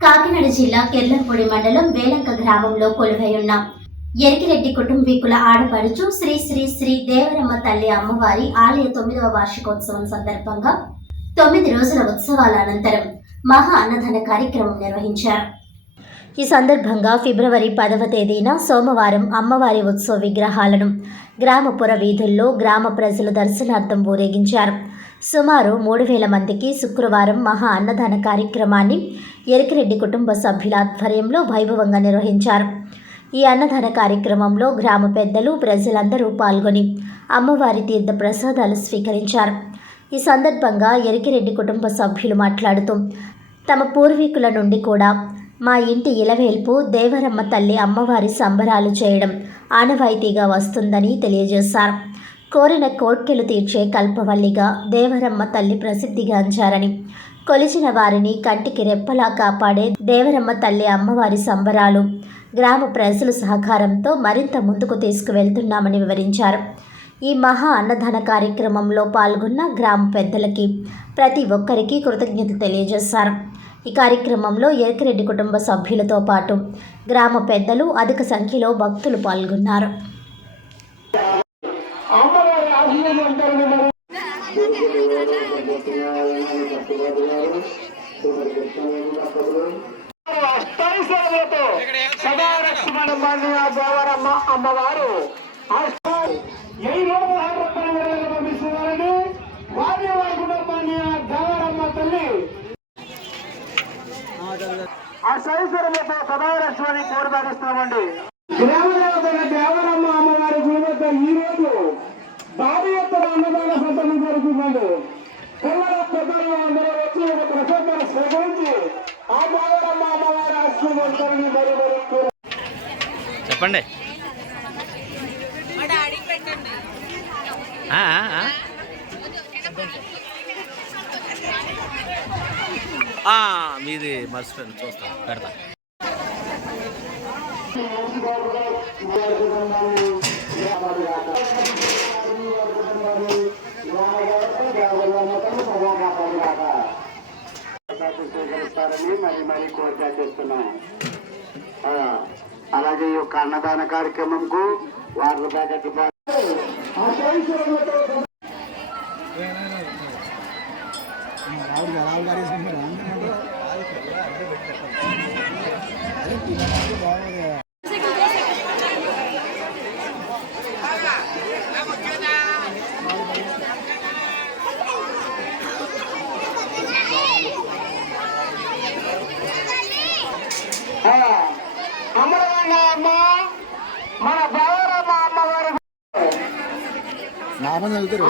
కాకినాడ జిల్లా కెర్లంపూడి మండలం వేలంక గ్రామంలో కొలువై ఉన్న ఎరికిరెడ్డి కుటుంబీకుల ఆడపడుచు శ్రీ శ్రీ శ్రీ దేవరమ్మ తల్లి అమ్మవారి ఆలయ 9వ వార్షికోత్సవం సందర్భంగా 9 రోజుల ఉత్సవాల అనంతరం మహా అన్నదాన కార్యక్రమం నిర్వహించారు. ఈ సందర్భంగా ఫిబ్రవరి 10వ తేదీన సోమవారం అమ్మవారి ఉత్సవ విగ్రహాలను గ్రామపుర వీధుల్లో గ్రామ ప్రజలు దర్శనార్థం ఊరేగించారు. సుమారు 3000 మందికి శుక్రవారం మహా అన్నదాన కార్యక్రమాన్ని ఎరికిరెడ్డి కుటుంబ సభ్యుల ఆధ్వర్యంలో వైభవంగా నిర్వహించారు. ఈ అన్నదాన కార్యక్రమంలో గ్రామ పెద్దలు ప్రజలందరూ పాల్గొని అమ్మవారి తీర్థ ప్రసాదాలు స్వీకరించారు. ఈ సందర్భంగా ఎరికిరెడ్డి కుటుంబ సభ్యులు మాట్లాడుతూ తమ పూర్వీకుల నుండి కూడా మా ఇంటి ఇలవేల్పు దేవరమ్మ తల్లి అమ్మవారి సంబరాలు చేయడం ఆనవాయితీగా వస్తుందని తెలియజేశారు. కోరిన కోర్కెలు తీర్చే కల్పవల్లిగా దేవరమ్మ తల్లి ప్రసిద్ధిగాంచారని, కొలిచిన వారిని కంటికి రెప్పలా కాపాడే దేవరమ్మ తల్లి అమ్మవారి సంబరాలు గ్రామ ప్రజల సహకారంతో మరింత ముందుకు తీసుకువెళ్తున్నామని వివరించారు. ఈ మహా అన్నదాన కార్యక్రమంలో పాల్గొన్న గ్రామ పెద్దలకి ప్రతి ఒక్కరికి కృతజ్ఞత తెలియజేశారు. ఈ కార్యక్రమంలో ఎరికిరెడ్డి కుటుంబ సభ్యులతో పాటు గ్రామ పెద్దలు అధిక సంఖ్యలో భక్తులు పాల్గొన్నారు. ఆ సైశ్వరముతో సదాలక్ష్మణి కోరదాగిస్తున్నామండి. గ్రామదేవతైన దేవరమ్మ అమ్మవారి గుడి వద్ద ఈ రోజు బాబు యొక్క అన్నదాన సంతకం జరుగుతుంది. పిల్లల పెద్దలు అందరూ వచ్చి ఒక ప్రసాదాన్ని స్వీకరించి ఆ దేవరమ్మ అమ్మవారి ఆశీర్వదించాలని మరి చెప్పండి. మీది మర్చిపోయింది, చూస్తాను, పెడతా. స్వీకరిస్తారని మరి కోరిక చేస్తున్నాం. అలాగే ఈ యొక్క అన్నదాన కార్యక్రమంకు వారి ప్యాకెట్ అమరవన్న అమ్మ మన దేవరమ్మ అమ్మవారు నామం చదువుతారు.